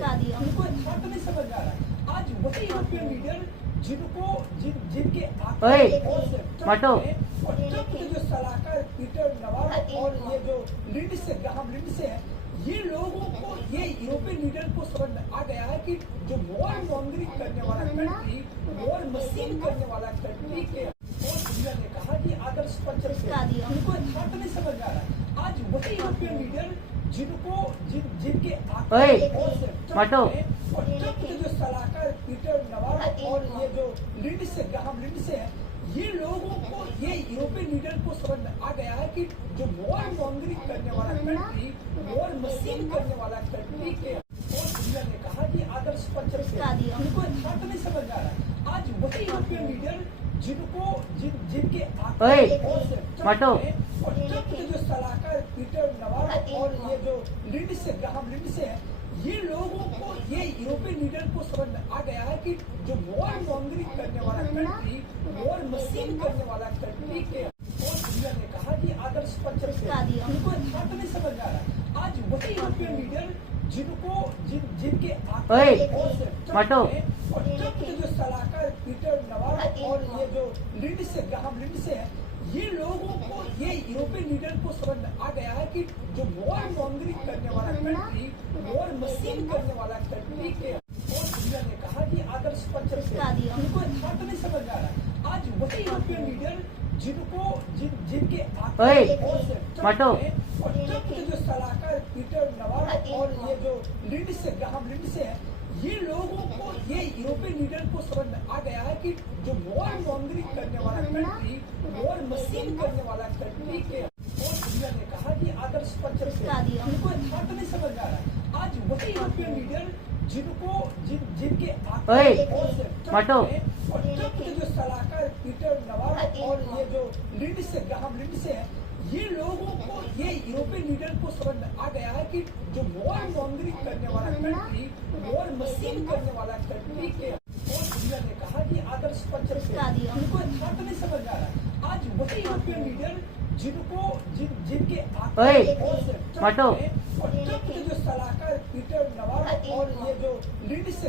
सिखा दिया। उनको अच्छा तो नहीं समझ आ रहा है। आज वही यूरोपियन लीडर जिनके ओए, मटो मटो। और ट्रम्प के जो सलाहकार पीटर नवारो और ये जो ग्राहम लिंडसे है, ये लोगों को, ये यूरोपियन लीडर को समझ में आ गया है कि जो वॉर मॉन्गरिंग करने वाला कंट्री, वॉर मशीन करने वाला कंट्री के दुनिया ने कहा कि आदर्श पत्र सिखा दिया। उनको अच्छा तो नहीं समझ आ रहा है। आज वही यूरोपियन लीडर जिनके ओए, मटो मटो। और ट्रम्प के जो सलाहकार पीटर नवारो और ये जो ग्राहम लिंडसे है, ये लोगों को, ये यूरोपियन लीडर को समझ में आ गया है कि जो वॉर मॉन्गरिंग करने वाला कंट्री, वॉर मशीन करने वाला कंट्री के दुनिया ने कहा कि आदर्श पत्र सिखा दिया। उनको अच्छा तो नहीं समझ आ रहा है। आज वही यूरोपियन लीडर जिनके ओए, मटो। और ट्रम्प के जो सलाहकार पीटर नवारो और ये जो ग्राहम लिंडसे है, ये लोगों को, ये यूरोपियन लीडर को समझ में आ गया है कि जो वॉर मॉन्गरिंग करने वाला कंट्री, वॉर मशीन करने वाला कंट्री के दुनिया ने कहा कि आदर्श पत्र सिखा दिया। उनको अच्छा तो नहीं समझ आ रहा है। आज वही यूरोपियन लीडर जिनके ओए, मटो। और ट्रम्प के जो सलाहकार पीटर नवारो और ये जो ग्राहम लिंडसे है, ये लोगों को, ये यूरोपियन लीडर को समझ में आ गया है कि जो वॉर मॉन्गरिंग करने वाला कंट्री, वॉर मशीन करने वाला कंट्री के दुनिया ने कहा कि आदर्श पत्र सिखा दिया। उनको अच्छा तो नहीं समझ आ रहा है। आज वही यूरोपियन लीडर जिनके ओए, मटो। और ट्रम्प के जो सलाहकार पीटर नवारो और ये जो ग्राहम लिंडसे है, ये लोगों को, ये यूरोपियन लीडर को समझ में आ गया है कि जो वॉर मॉन्गरिंग करने वाला कंट्री, वॉर मशीन करने वाला कंट्री के दुनिया ने कहा कि आदर्श पत्र सिखा दिया। उनको अच्छा तो नहीं समझ आ रहा है। आज वही यूरोपियन लीडर जिनके ओए, मटो। और ट्रम्प के जो सलाहकार पीटर नवारो और ये जो ग्राहम लिंडसे है, ये लोगों को, ये यूरोपियन लीडर को समझ में आ गया है कि जो वॉर मॉन्गरिंग करने वाला कंट्री, वॉर मशीन करने वाला कंट्री के दुनिया ने कहा कि आदर्श पत्र सिखा दिया। उनको अच्छा तो नहीं समझ आ रहा है। आज वही यूरोपियन लीडर जिनके ओए, मटो। और ट्रम्प के जो सलाहकार पीटर नवारो और ये जो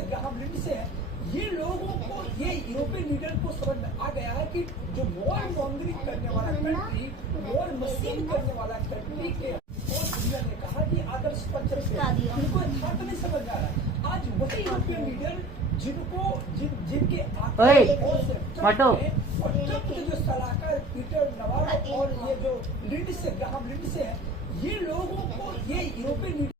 ग्राहम लिंडसे है, ये लोगों को, ये यूरोपियन लीडर को समझ में आ गया है कि जो वॉर मॉन्गरिंग करने वाला कंट्री, वॉर मशीन करने वाला कंट्री के दुनिया ने कहा कि आदर्श पत्र सिखा दिया। उनको अच्छा तो नहीं समझ आ रहा है। आज वही यूरोपियन लीडर जिनके ओए, मटो। और ट्रम्प के जो सलाहकार पीटर नवारो और ये जो ग्राहम लिंडसे है, ये लोगों को, ये यूरोपियन